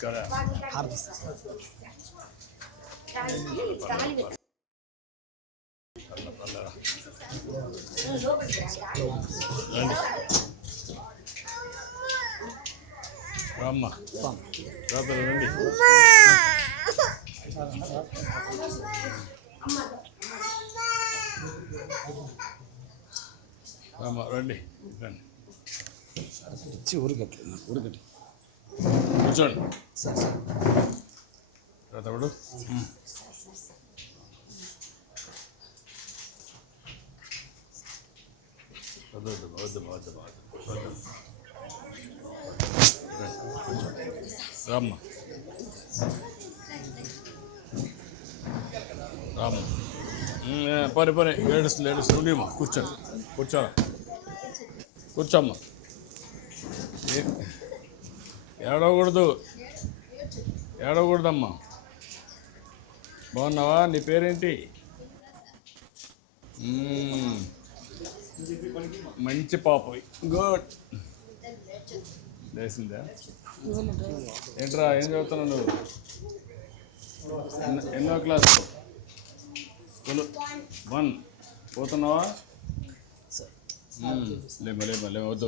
నమస్కారం. రామ్మ రాత్రి రండి. రామ్మ రండి రండి. ఊరికట్టి కూర్చోండి తమ్ముడు. రామ్మ రామ్మ పోనీ ఏడుస్తుంది ఉండేమ్మా. కూర్చోరా కూర్చోమ్మా. ఏడవకూడదమ్మా. బాగున్నావా? నీ పేరేంటి? మంచి పాప. గుడ్. లేసిందా? ఏంట్రా ఏం చదువుతున్నావు నువ్వు? ఎన్నో క్లాస్? స్కూల్ 1 పోతున్నావా? లేమా వద్దు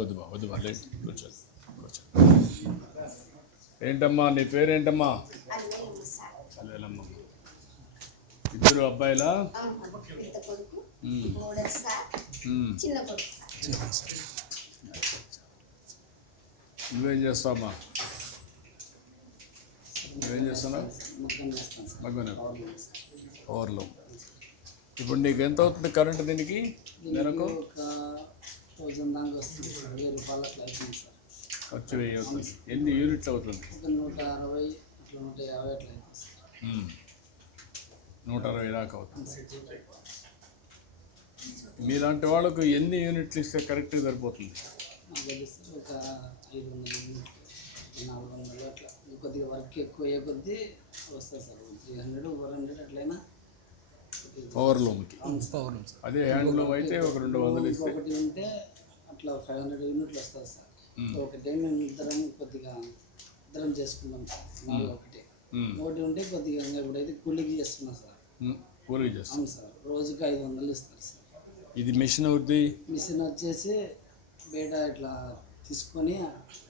కూర్చో. ఏంటమ్మా నీ పేరేంటమ్మా? అల్లేలమ్మా. ఇద్దరు అబ్బాయిలా? నువ్వేం చేస్తావమ్మా? నువ్వేం చేస్తున్నావు? మగ్గనే పవర్లో. ఇప్పుడు నీకు ఎంత అవుతుంది కరెంట్ దీనికి నెలకు? 1000 దాకా వస్తుంది. 1000 రూపాయలు అట్లా అవుతుంది సార్. ఖర్చు 1000 అవుతుంది. ఎన్ని యూనిట్లు అవుతుంది? 160 అట్లా 150 అట్లా అవుతుంది సార్. 160 దాకా అవుతుంది. మీలాంటి వాళ్ళకు ఎన్ని యూనిట్లు ఇస్తే కరెక్ట్గా సరిపోతుంది? నాకు తెలిస్తే ఒక 500 యూనిట్లు 400 అట్లా. కొద్దిగా వర్క్ ఎక్కువ అయ్యే కొద్దీ వస్తుంది సార్. 300 400 అట్లయినా పవర్ లూమ్కి. అదే హ్యాండ్ లూమ్ అయితే ఒక 200 ఇస్తే. ఒకటి ఉంటే అట్లా 500 యూనిట్లు వస్తుంది సార్. ఒకటే మేము ఇద్దరం చేసుకుంటాం సార్. 4 ఒకటి. ఒకటి ఉంటే కొద్దిగా ఇప్పుడైతే కూలీకి చేస్తున్నాం సార్. కూలీకి చేస్తాం. అవును సార్. రోజుకి 500 ఇస్తారు సార్. ఇది మిషన్ అవుద్ది. మిషన్ వచ్చేసి బయట ఇట్లా తీసుకొని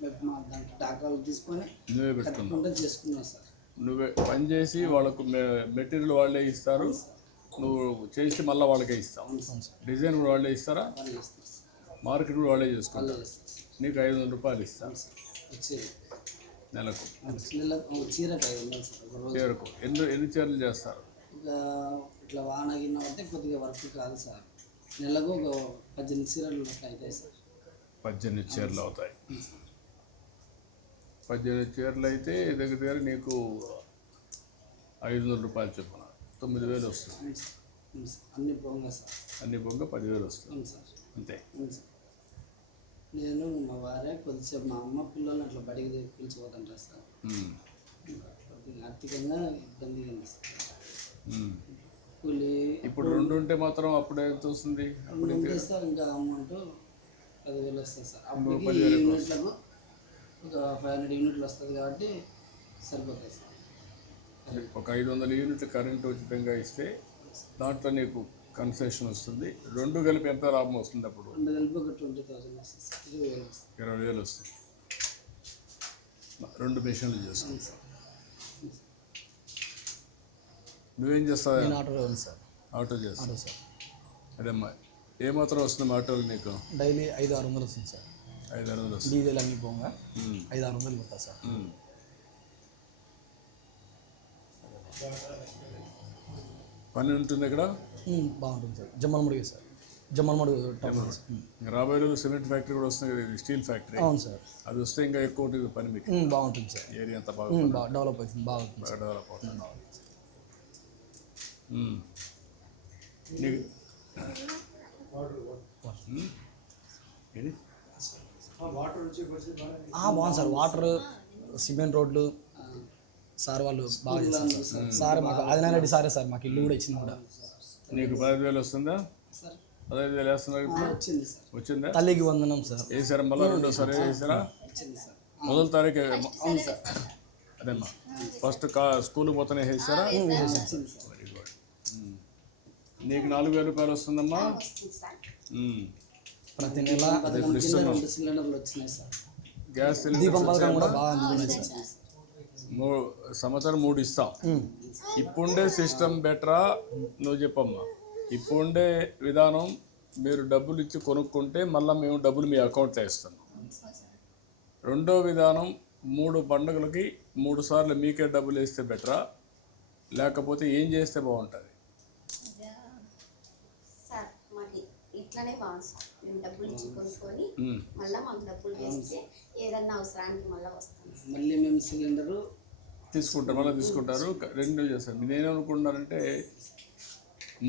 దాంట్లో డాక్రాలు తీసుకొని నువ్వే పెట్టుకుంటా చేసుకున్నావు సార్. నువ్వే పని చేసి వాళ్ళకు మెటీరియల్ వాళ్ళే ఇస్తారు. నువ్వు చేసి మళ్ళీ వాళ్ళకే ఇస్తావు. డిజైన్ కూడా వాళ్ళే ఇస్తారా? మార్కెట్ కూడా వాళ్ళే చేసుకుంటారు. నీకు 500 రూపాయలు ఇస్తాను నెలకు. చీరకు ఎన్ని చీరలు చేస్తారు? ఇట్లా వాన గిన్న అంటే కొద్దిగా వర్క్ కాదు సార్. నెలకు ఒక 18 చీరలు అట్లా అవుతాయి సార్. 18 చీరలు అవుతాయి. 18 చీరలు అయితే దగ్గర నీకు 500 రూపాయలు చొప్పున 9000 వస్తుంది. అన్ని బొంగ సార్. అన్ని బొంగ 10,000 వస్తుంది సార్. అంతే. నేను మా వారే కొద్దిసేపు మా అమ్మ పిల్లల్ని అట్లా బడికి పిలిచిపోతుంటారు సార్. కొద్దిగా ఆర్థికంగా ఇబ్బందిగా ఉంది సార్. కూలి ఇప్పుడు 2 ఉంటే మాత్రం అప్పుడు ఎంత వస్తుంది? అప్పుడు సార్ ఇంకా అమౌంట్ 10,000 వస్తుంది సార్. అప్పుడు యూనిట్లకు ఒక 500 యూనిట్లు వస్తుంది కాబట్టి సరిపోతుంది సార్. ఒక 500 యూనిట్లు కరెంటు ఉచితంగా ఇస్తే దాంట్లో నీకు కన్సెషన్ వస్తుంది. 2 కలిపి ఎంత లాభం వస్తుంది? అప్పుడు 2 కలిపి ఒక 20,000 వస్తుంది సార్. 20,000 వస్తుంది. 2 మిషన్లు చేస్తాను సార్. నువ్వేం చేస్తావు? ఆటో చేస్తాను సార్. అదేమ్మా ఏమాత్రం వస్తుంది ఆటోలు నీకు? డైలీ 500-600 వస్తుంది సార్. 500 వస్తుంది. డీజిల్ అన్ని పోగా 500-600 పడుతుంది సార్. పని ఉంటుంది ఇక్కడ? బాగుంటుంది సార్. జమ్మలమడుగు సార్. జమ్మలమడుగు రాబోయే రోజు సిమెంట్ ఫ్యాక్టరీ కూడా వస్తుంది కదా, స్టీల్ ఫ్యాక్టరీ. అవును సార్. అది వస్తే ఇంకా ఎక్కువ ఉంటుంది పని మీకు. బాగుంటుంది సార్. ఏరియా అంతా బాగా డెవలప్ అవుతుంది. బాగా డెవలప్ అవుతుంది. బాగుంది సార్. వాటర్, సిమెంట్ రోడ్లు సార్ వాళ్ళు బాగా చేస్తారు సార్. మాకు ఆదినారెడ్డి సారే సార్ మాకు ఇల్లు కూడా ఇచ్చింది కూడా. నీకు 15,000 వస్తుందా? 15,000 వేస్తున్నారు. వచ్చిందా? తల్లికి వందనం సార్. వేసారా? మళ్ళీ 2వ సారి వేసారా? మొదటి తారీఖు అదేమ్మా ఫస్ట్ స్కూల్కి పోతానే వేసారా వచ్చింది సార్. Very good. నీకు 4,000 రూపాయలు వస్తుందమ్మా. ప్రతి నెల పథకం కింద 2 సిలిండర్లు వచ్చినాయి సార్. గ్యాస్ దీపం సిలిండర్ పథకం కూడా బాగా అందుతున్నాయి సార్. సంవత్సరం 3 ఇస్తాం. ఇప్పుండే సిస్టమ్ బెటరా నువ్వు చెప్పమ్మా. ఇప్పుండే విధానం మీరు డబ్బులు ఇచ్చి కొనుక్కుంటే మళ్ళీ మేము డబ్బులు మీ అకౌంట్లో ఇస్తాం. రెండో విధానం 3 పండుగలకి 3 సార్లు మీకే డబ్బులు వేస్తే బెటరా, లేకపోతే ఏం చేస్తే బాగుంటుంది? సార్ మాకు ఇట్లానే బాగుంది సార్. మేము డబ్బులు ఇచ్చి కొనుక్కొని మళ్ళీ మాకు డబ్బులు వేస్తే ఏదన్నా అవసరానికి మళ్ళీ వస్తాం. మళ్ళీ మేము సిలిండరు తీసుకుంటారు, మళ్ళీ తీసుకుంటారు. 2 చేస్తారు. నేనేమనుకుంటున్నానంటే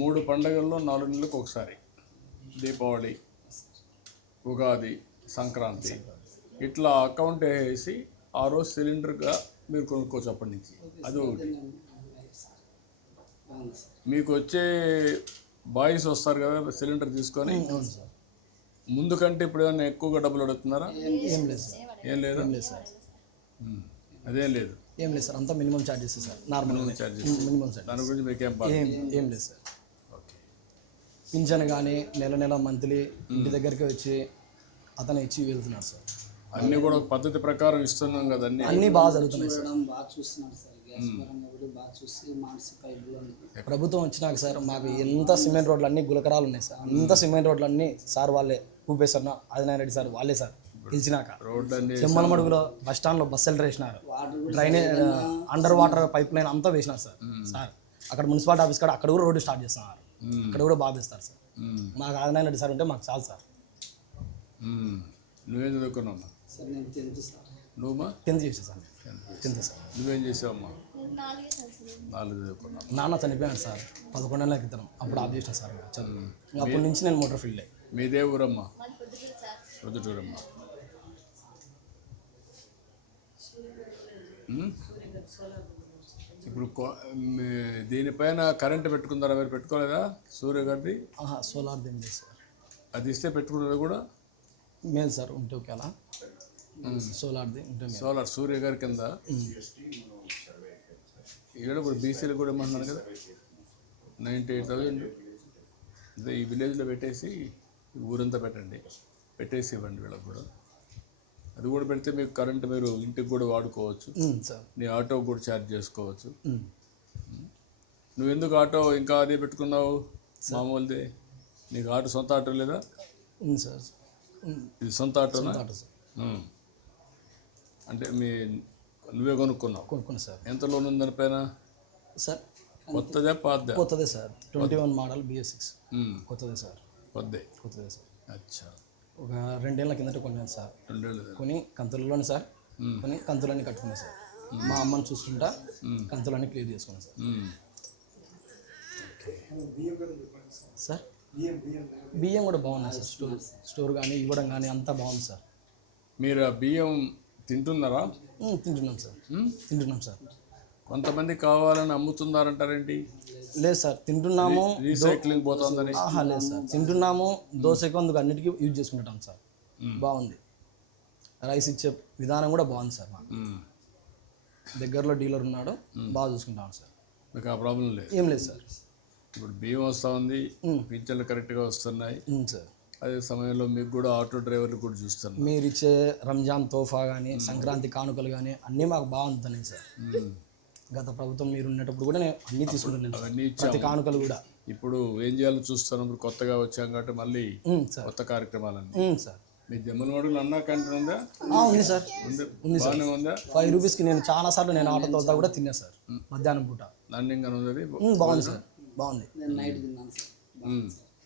3 పండుగల్లో 4 నెలలకు ఒకసారి, దీపావళి, ఉగాది, సంక్రాంతి, ఇట్లా అకౌంట్ వేసి ఆ రోజు సిలిండర్గా మీరు కొనుక్కోవచ్చు అప్పటి నుంచి. అది ఒకటి. బాగుంది సార్. మీకు వచ్చే బాయ్స్ వస్తారు కదా సిలిండర్ తీసుకొని, అవును సార్. ముందు కంటే ఇప్పుడు ఏమైనా ఎక్కువగా డబ్బులు అడుగుతున్నారా? ఏం లేదు సార్. ఏం లేదా? లేదు సార్. అదేం లేదు. ఏం లేదు సార్. అంతా minimum charges sir. Normal charges. Minimum charges. దాని గురించి మీకు ఏం ఏం లేదు సార్. ఓకే. పింఛన్ కానీ నెల మంత్లీ ఇంటి దగ్గరికి వచ్చి అతను ఇచ్చి వెళ్తున్నాడు సార్. అన్నీ కూడా ఒక పద్ధతి ప్రకారం ఇస్తున్నాం కదా అన్నీ. అన్నీ బాగా జరుగుతున్నాయి సార్. చూడడం బాగా చూస్తున్నాడు సార్. గ్యాస్ పరంగా కూడా బాగా చూసి మానసిక పైపులు ప్రభుత్వం వచ్చినాక సార్ మాకు ఎంత సిమెంట్ రోడ్లు అన్నీ గులకరాలు ఉన్నాయి సార్. అంత సిమెంట్ రోడ్లు అన్నీ సార్ వాళ్ళే, భూపేశ్వర ఆదినారెడ్డి సార్ వాళ్ళే సార్ గెలిచినాక. రోడ్లన్నీ చెమ్మలమడుగులో బస్ స్టాండ్లో బస్ సెంటర్ వేసినారు. వాటర్ కూడా drainage under water pipe line అంతా వేసినారు సార్. సార్ అక్కడ మున్సిపాలిటీ ఆఫీస్ కాడ అక్కడ కూడా రోడ్డు స్టార్ట్ చేస్తున్నారు. అక్కడ కూడా బాగా వేస్తారు సార్. మాకు ఆదినారెడ్డి సార్ ఉంటే మాకు చాలు సార్. నువ్వేం చదువుకున్నావమ్మా? సార్ నేను 10th సార్. నువ్వమ్మా? 10th చేసా సార్. 10th sir. నువ్వేం చేసావమ్మా? 4 చదువుకున్నావు. నాన్న చనిపోయాడు సార్ 11 నెలల క్రితం. అప్పుడు ఆఫ్ చేసిన సార్ చదువు. అప్పటి నుంచి నేను మోటార్ ఫీల్డ్. మీదే ఊరమ్మా? ప్రొద్దుటూరమ్మా. ఇప్పుడు దీనిపైన కరెంటు పెట్టుకుందారా? మీరు పెట్టుకోలేదా? సూర్య గారిది సోలార్ ఏం లేదు సార్. అది ఇస్తే పెట్టుకున్నది కూడా మేలు సార్. ఉంటే ఓకే అలా సోలార్ది ఉంటే మేలు. సోలార్ సూర్య గారి కింద ఇక్కడ ఇప్పుడు బీసీలు కూడా ఏమంటున్నారు కదా 98,000 అదే ఈ విలేజ్లో పెట్టేసి ఊరంతా పెట్టండి, పెట్టేసి ఇవ్వండి వీళ్ళకి కూడా. అది కూడా పెడితే మీకు కరెంట్ మీరు ఇంటికి కూడా వాడుకోవచ్చు సార్. నీ ఆటో కూడా ఛార్జ్ చేసుకోవచ్చు. నువ్వు ఎందుకు ఆటో ఇంకా అదే పెట్టుకున్నావు మామూలుది? నీకు ఆటో సొంత ఆటో లేదా? ఉంది సార్. ఇది సొంత ఆటోనా? Auto sir. అంటే నువ్వే కొనుక్కున్నావు? కొనుక్కున్నా సార్. ఎంత లోన్ ఉంది దానిపైన? సార్ కొత్తదే పాతదే? కొత్తదే సార్. 21 మోడల్ BS6 కొత్తదే సార్. కొద్దే. కొత్తదే సార్. అచ్చా. ఒక 2 ఏళ్ళ కిందట కొన్నాను సార్. 2 ఏళ్ళు. కొని కంతులలోనే సార్. కొని కంతులన్నీ కట్టుకున్నాను సార్. మా అమ్మని చూసుకుంటా కంతులన్నీ క్లియర్ చేసుకున్నాను సార్. సార్ బియ్యం కూడా బాగున్నాయి సార్. స్టోర్ కానీ ఇవ్వడం కానీ అంతా బాగుంది సార్. మీరు ఆ బియ్యం తింటున్నారా? తింటున్నాం సార్. తింటున్నాం సార్. కొంతమంది కావాలని అమ్ముతున్నారంటారేంటి? లేదు సార్. తింటున్నాము. రీసైక్లింగ్ పోతుందని? లేదు సార్. తింటున్నాము. దోశకు అందుకు అన్నిటికీ యూజ్ చేసుకుంటాం సార్. బాగుంది. రైస్ ఇచ్చే విధానం కూడా బాగుంది సార్. మాకు దగ్గరలో డీలర్ ఉన్నాడు, బాగా చూసుకుంటాం సార్. మీకు ఆ ప్రాబ్లం లేదు? ఏం లేదు సార్. ఇప్పుడు బియ్యం వస్తూ ఉంది, పింఛన్లు కరెక్ట్గా వస్తున్నాయి సార్. అదే సమయంలో మీకు కూడా ఆటో డ్రైవర్లు కూడా చూస్తున్నారు. మీరు ఇచ్చే రంజాన్ తోఫా కానీ సంక్రాంతి కానుకలు కానీ అన్నీ మాకు బాగుంటున్నాయి సార్. గత ప్రభుత్వం మీరు ఉన్నప్పుడు కూడా నేను అన్నీ తీసుకుంటున్నాను సార్. అవన్నీ ప్రతి కానుకలు కూడా. ఇప్పుడు ఏం చేయాలో చూస్తున్నాం. ఇప్పుడు కొత్తగా వచ్చాం కాబట్టి మళ్ళీ సార్. కొత్త కార్యక్రమాలన్నీ సార్. మీ జమ్మలవాడలో అన్నా క్యాంటీన్ ఉందా? ఉంది సార్. ఉంది సార్. బాగానే ఉందా? 5 రూపీస్కి నేను చాలా సార్లు నేను ఆటో తోలుతా కూడా తిన్నా సార్. మధ్యాహ్నం పూట రన్నింగ్ అని ఉంది. బాగుంది సార్. బాగుంది. నేను నైట్ తిన్నాను సార్.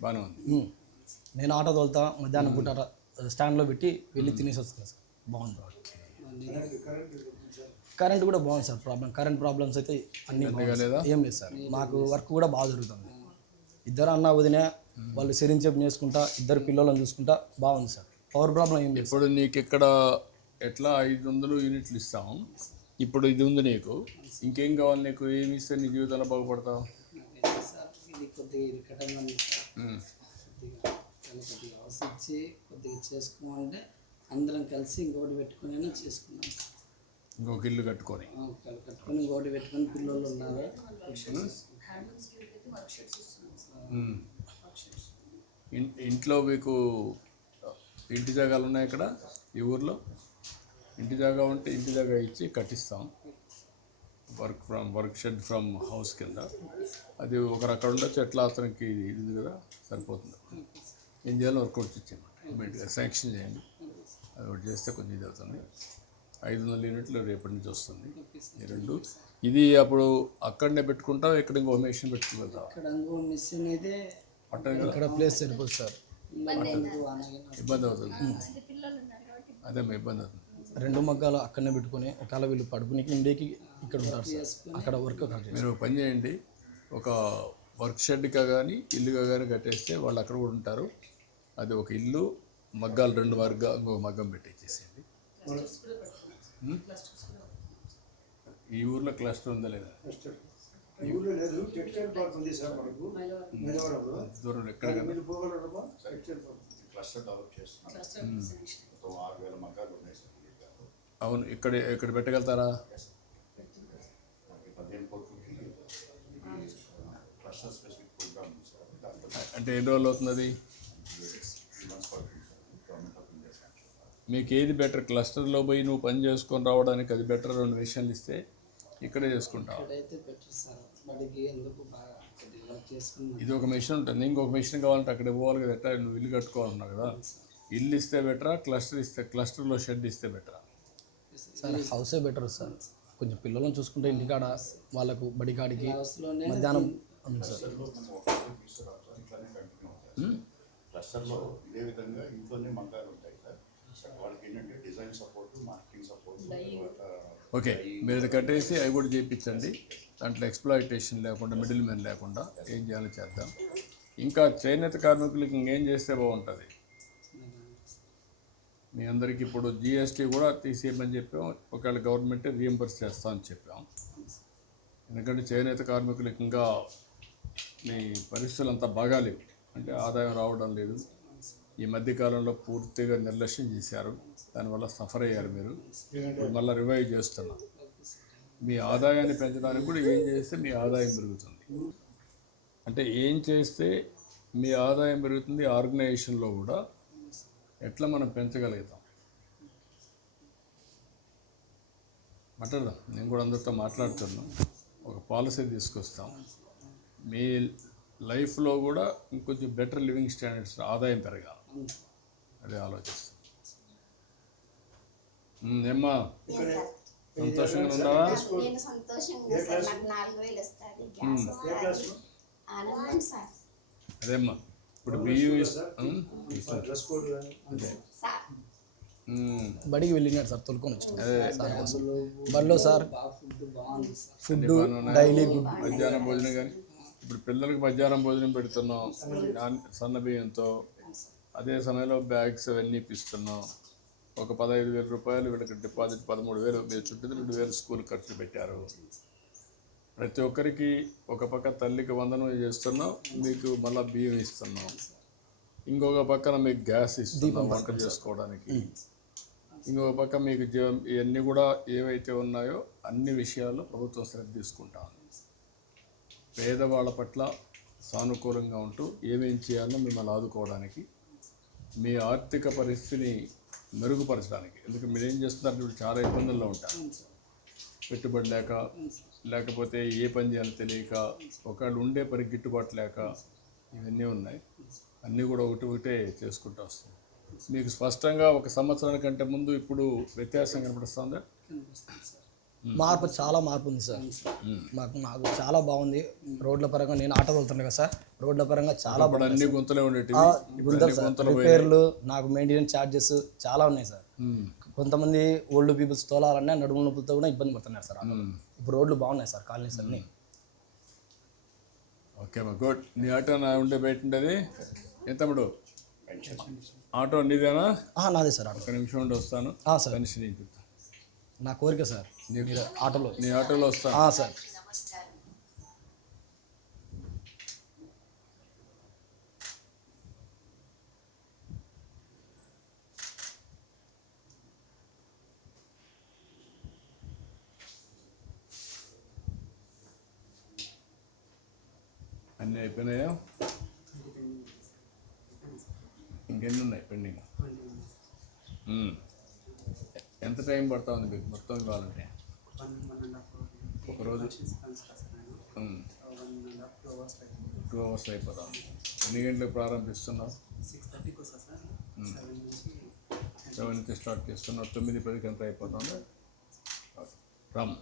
బాగానే ఉంది. నేను ఆటో తోలుతా మధ్యాహ్నం పూట స్టాండ్లో పెట్టి వెళ్ళి తినేసి వస్తాను సార్. బాగుంది. కరెంట్ కూడా బాగుంది సార్. కరెంట్ ప్రాబ్లమ్స్ అయితే అన్నీ ఏం లేదు సార్. మాకు వర్క్ కూడా బాగా జరుగుతుంది. 2 అన్న వదిన వాళ్ళు సెరించేపు చేసుకుంటా 2 పిల్లలను చూసుకుంటా బాగుంది సార్. పవర్ ప్రాబ్లం ఏం లేదు. ఇప్పుడు నీకు ఇక్కడ ఎట్లా 500 యూనిట్లు ఇస్తాం. ఇప్పుడు ఇది ఉంది నీకు, ఇంకేం కావాలి నీకు? ఏమి ఇస్తే నీ జీవితంలో బాగుపడతావు? సార్ ఇది కొద్దిగా ఇరకటంగా ఉంది సార్. కొద్దిగా ఆలోచించి కొద్దిగా చేసుకోమంటే అందరం కలిసి ఇంకోటి పెట్టుకుని చేసుకున్నాం. ఇంకొక ఇల్లు కట్టుకొని కట్టుకొని ఇంకోటి పెట్టుకొని పిల్లలు ఉన్నారు. ఉమ్. ఇంట్లో మీకు ఇంటి జాగాలు ఉన్నాయి ఇక్కడ ఈ ఊర్లో? ఇంటి జాగా ఉంటే ఇంటి జాగా ఇచ్చి కట్టిస్తాం. వర్క్ షెడ్ ఫ్రమ్ హౌస్ కింద. అది ఒకరు అక్కడ ఉండొచ్చు, ఎట్లా అతనికి ఇది ఉంది కదా, సరిపోతుంది. ఏం చేయాలో వర్కౌట్ ఇచ్చేయమంటే ఇమీడియట్గా శాంక్షన్ చేయండి. అది ఒకటి చేస్తే కొంచెం ఇది అవుతుంది. 500 యూనిట్లు రేపటి నుంచి వస్తుంది. ఈ రెండు ఇది అప్పుడు అక్కడనే పెట్టుకుంటాం, ఇక్కడ ఇంకో మెషిన్ పెట్టుకుంటా ఇక్కడ ఇంకో మిషన్ అయితే పట్టదు కదా, ఇక్కడ ప్లేస్ సరిపోదు సార్. ఇబ్బంది అవుతుంది. అదే మా ఇబ్బంది అవుతుంది. 2 మగ్గాలు అక్కడనే పెట్టుకొని ఒకవేళ వీళ్ళు పడుకునికి ఇండియాకి ఇక్కడ ఉంటారు సార్, అక్కడ వర్క్ మీరు పని చేయండి, ఒక వర్క్ షెడ్గా కానీ ఇల్లుగా కానీ కట్టేస్తే వాళ్ళు అక్కడ కూడా ఉంటారు. అది ఒక ఇల్లు, మగ్గాలు 2 ఇంకొక మగ్గం పెట్టేసేయండి. ఈ ఊర్లో క్లస్టర్ ఉందా లేదా? దూరం ఎక్కడ అవును, ఇక్కడ పెట్టగలుగుతారా? అంటే ఎన్ని రోజులు అవుతుంది? మీకు ఏది బెటర్? క్లస్టర్లో పోయి నువ్వు పని చేసుకొని రావడానికి అది బెటర్, 2 విషయాలు ఇస్తే ఇక్కడే చేసుకుంటావు. ఇక్కడైతే బెటర్ సార్. బడికి ఎందుకు బాగా వర్క్ చేసుకున్నాను. ఇది ఒక మెషిన్ ఉంటుంది, ఇంకొక మెషిన్ కావాలంటే అక్కడ పోవాలి కదా. ఎట్లా నువ్వు ఇల్లు కట్టుకోవాలన్నావు కదా, ఇల్లు ఇస్తే బెటరా, క్లస్టర్లో షెడ్ ఇస్తే బెటరా? సార్ హౌసే బెటర్ సార్. కొంచెం పిల్లలను చూసుకుంటే ఇంటికాడ వాళ్ళకు బడికాడికి హౌస్లోనే మధ్యాహ్నం సార్. క్లస్టర్లో ఇదే విధంగా ఇంట్లోనే మగ్గాలు ఉంటాయి సార్. వాళ్ళకి ఏంటంటే design support, marketing support. Okay, మీరు ఇది కట్టేసి అవి కూడా చేయించండి. దాంట్లో ఎక్స్ప్లాయిటేషన్ లేకుండా, మిడిల్ మ్యాన్ లేకుండా ఏం చేయాలో చేద్దాం. ఇంకా చేనేత కార్మికులకి ఇంకేం చేస్తే బాగుంటుంది? మీ అందరికీ ఇప్పుడు జిఎస్టీ కూడా తీసేయమని చెప్పాం. ఒకవేళ గవర్నమెంటే రీఎంబర్స్ చేస్తామని చెప్పాం. ఎందుకంటే చేనేత కార్మికులకి ఇంకా మీ పరిస్థితులు అంతా బాగాలేవు, అంటే ఆదాయం రావడం లేదు. ఈ మధ్యకాలంలో పూర్తిగా నిర్లక్ష్యం చేశారు, దానివల్ల సఫర్ అయ్యారు మీరు. ఇప్పుడు మళ్ళీ రివైవ్ చేస్తున్నాం. మీ ఆదాయాన్ని పెంచడానికి కూడా ఏం చేస్తే మీ ఆదాయం పెరుగుతుంది, అంటే ఏం చేస్తే మీ ఆదాయం పెరుగుతుంది, ఆర్గనైజేషన్లో కూడా ఎట్లా మనం పెంచగలుగుతాం మాట్లాడదాం. నేను కూడా అందరితో మాట్లాడుతున్నాను, ఒక పాలసీ తీసుకొస్తాం. మీ లైఫ్లో కూడా ఇంకొంచెం బెటర్ లివింగ్ స్టాండర్డ్స్, ఆదాయం పెరగాలి, అదే ఆలోచిస్తాం. ఏమ్మా సంతోషంగా ఉన్నావా? నేను సంతోషంగా సార్, నాకు 4000 వస్తుంది, గ్యాస్ వస్తుంది, ఆనందం సార్. అదేమ్మా ఇప్పుడు బియ్యం అదే బడికి వెళ్ళినాడు సార్, తొలుకొని వచ్చింది అందులో బడిలో సార్. ఫుడ్ బాగుంది సార్. Food daily good. మధ్యాహ్నం భోజనం కానీ ఇప్పుడు పిల్లలకి మధ్యాహ్నం భోజనం పెడుతున్నాం సన్న బియ్యంతో. అదే సమయంలో బ్యాగ్స్ అవన్నీ ఇప్పిస్తున్నాం. ఒక 15,000 రూపాయలు వీళ్ళకి డిపాజిట్, 13,000 మీరు చుట్టూ 2,000 స్కూల్ ఖర్చు పెట్టారు. ప్రతి ఒక్కరికి ఒక పక్క తల్లికి వందనం చేస్తున్నాం, మీకు మళ్ళీ బియ్యం ఇస్తున్నాం. ఇంకొక పక్కన మీకు గ్యాస్ ఇస్తున్నాం వంట చేసుకోవడానికి. ఇంకొక పక్క మీకు ఇవన్నీ కూడా ఏవైతే ఉన్నాయో అన్ని విషయాల్లో ప్రభుత్వం శ్రద్ధ తీసుకుంటా ఉంది. పేదవాళ్ళ పట్ల సానుకూలంగా ఉంటూ ఏమేం చేయాలో మిమ్మల్ని ఆదుకోవడానికి, మీ ఆర్థిక పరిస్థితిని మెరుగుపరచడానికి. ఎందుకంటే మీరు ఏం చేస్తున్నారు, ఇప్పుడు చాలా ఇబ్బందుల్లో ఉంటారు. పెట్టుబడి లేక, లేకపోతే ఏ పని చేయాలో తెలియక, ఒకళ్ళు ఉండే పని గిట్టుబాటు లేక, ఇవన్నీ ఉన్నాయి. అన్నీ కూడా ఒకటే చేసుకుంటూ వస్తాం. మీకు స్పష్టంగా 1 సంవత్సరానికంటే ముందు ఇప్పుడు వ్యత్యాసం కనపడుస్తుందా? మార్పు, చాలా మార్పు ఉంది సార్. నాకు చాలా బాగుంది. రోడ్ల పరంగా నేను ఆటో వెళ్తున్నాను కదా సార్, రోడ్ల పరంగా చాలా ఇప్పుడు అన్ని గుంతలే ఉండేటివి, రిపేర్లు, నాకు మెయింటెనెన్స్ ఛార్జెస్ చాలా ఉన్నాయి సార్. కొంతమంది ఓల్డ్ పీపుల్స్ తోలాలన్నా నడుము నొప్పులతో కూడా ఇబ్బంది పడుతున్నారు సార్. ఇప్పుడు రోడ్లు బాగున్నాయి సార్, కాలనీస్ అన్నీ. ఓకే మా గుడ్. నీ ఆటో నా ఉండే బయట ఉండేది ఎంత తమ్ముడు? ఆటో నీదేనా? నాదే సార్ ఆటో. 1 నిమిషం ఉండి వస్తాను. సార్ మనిషి నేను చెప్తాను. నా కోరిక సార్ ఆటోలో. నీ ఆటోలో వస్తాను సార్. అన్నీ అయిపోయినాయా? ఇంకెన్ని ఉన్నాయి పెండింగ్? ఎంత టైం పడుతూ ఉంది మీకు మొత్తం కావాలంటే? ఒకరోజు 2 అవర్స్ అయిపోతాం. ఎన్ని గంటలకు ప్రారంభిస్తున్నావు? 7 నుంచి స్టార్ట్ చేస్తున్నావు. 9-10 ఎంత అయిపోతుంది? రామ్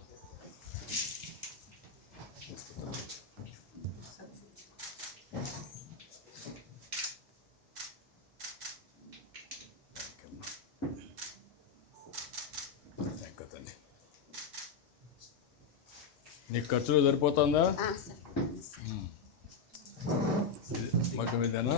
నీకు ఖర్చులు సరిపోతుందా? మొత్తం ఇదేనా?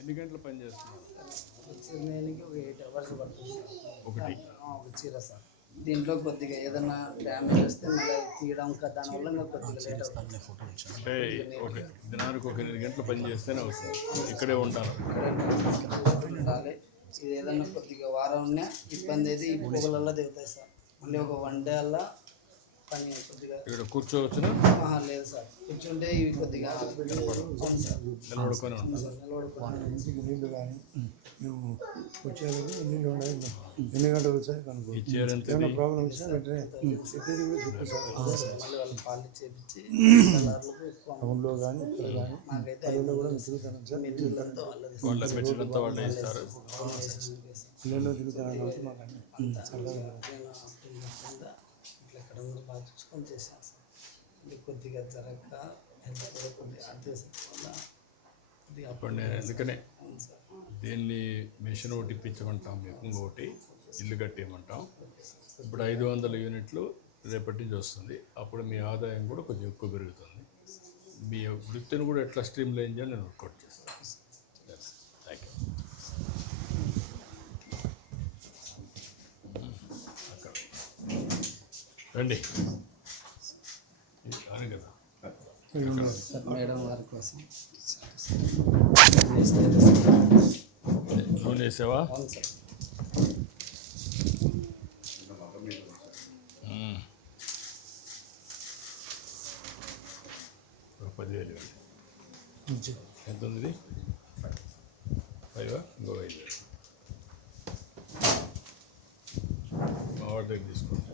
ఎన్ని గంటలు పని చేస్తున్నావు? వచ్చేదానికి ఒక 8 అవర్స్ పడుతుంది సార్. ఒకటి ఒక చీర సార్. దీంట్లో కొద్దిగా ఏదైనా డ్యామేజ్ వస్తే మళ్ళీ తీయడం దానివల్ల ఇంకా కొద్దిగా లేట్ అవుతుంది. అంటే ఒక దినానికి ఒక 8 గంటలు పని చేస్తేనే వస్తారు. ఇక్కడే ఉంటారు. ఉండాలి. ఇది ఏదన్నా కొద్దిగా వారం ఉన్నా ఇబ్బంది అయితే ఈ పొగలల్లో దిగుతాయి సార్. మళ్ళీ ఒక 1 డే అలా పని కొద్దిగా ఇక్కడ కూర్చోవచ్చునా? లేదు సార్, కూర్చుంటే ఇవి కొద్దిగా అవును సార్, నిలబడుకొని ఉంటారు. నిలబడుకోవాలి. ఇంటికి నీళ్లు కానీ మేము వచ్చేందుకు నీళ్ళు ఉన్నాయి. ఎన్ని గంటలు వచ్చాయి కనుక్కో. ఈ చీర ఎంత? ఏమైనా ప్రాబ్లం వచ్చినా వెంటనే సెక్యూరిటీ కూడా చెప్పారు సార్. మళ్ళీ వాళ్ళు పాలు చేపించి కలర్లకు ఎక్కువ టౌన్లో కానీ ఇక్కడ కానీ నాకైతే పల్లెల్లో కూడా తిరుగుతాను సార్. మెటీరియల్తో వాళ్ళది వాళ్ళ మెటీరియల్ వాళ్ళే ఇస్తారు. పల్లెల్లో తిరుగుతాను కాబట్టి మాకు అన్ని సరదాగా ఇట్లా ఎక్కడ బాగా చూసుకొని చేశాను సార్. ఇది కొద్దిగా జరగక హెల్త్ కూడా కొద్దిగా అడ్జస్ట్ వల్ల కొద్దిగా అప్పుడు నేను ఎందుకనే అవును సార్. దీన్ని మిషన్ ఒకటి ఇప్పించమంటాం, మీకు ఇంకొకటి ఇల్లు కట్టేయమంటాం. ఇప్పుడు 500 యూనిట్లు రేపటి నుంచి వస్తుంది. అప్పుడు మీ ఆదాయం కూడా కొంచెం ఎక్కువ పెరుగుతుంది. మీ వృత్తిని కూడా ఎట్లా స్ట్రీమ్ లైన్ చేయాలి నేను వర్కౌట్ చేస్తాను. Thank you. అక్కడ రండి. అవును కదా. సార్ మేడం వారి కోసం నూనె వేసావా? అవును సార్. ఒక 10,000 ఇవ్వండి. ఎంత ఉంది ఇది? 5 ఇంకో 5,000 మా వాడి దగ్గర తీసుకోండి.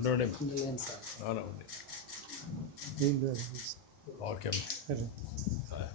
ఉండండి. లేదు సార్. అవునా ఉంది. నీళ్ళు ఓకే అమ్మా. సరే. Bye.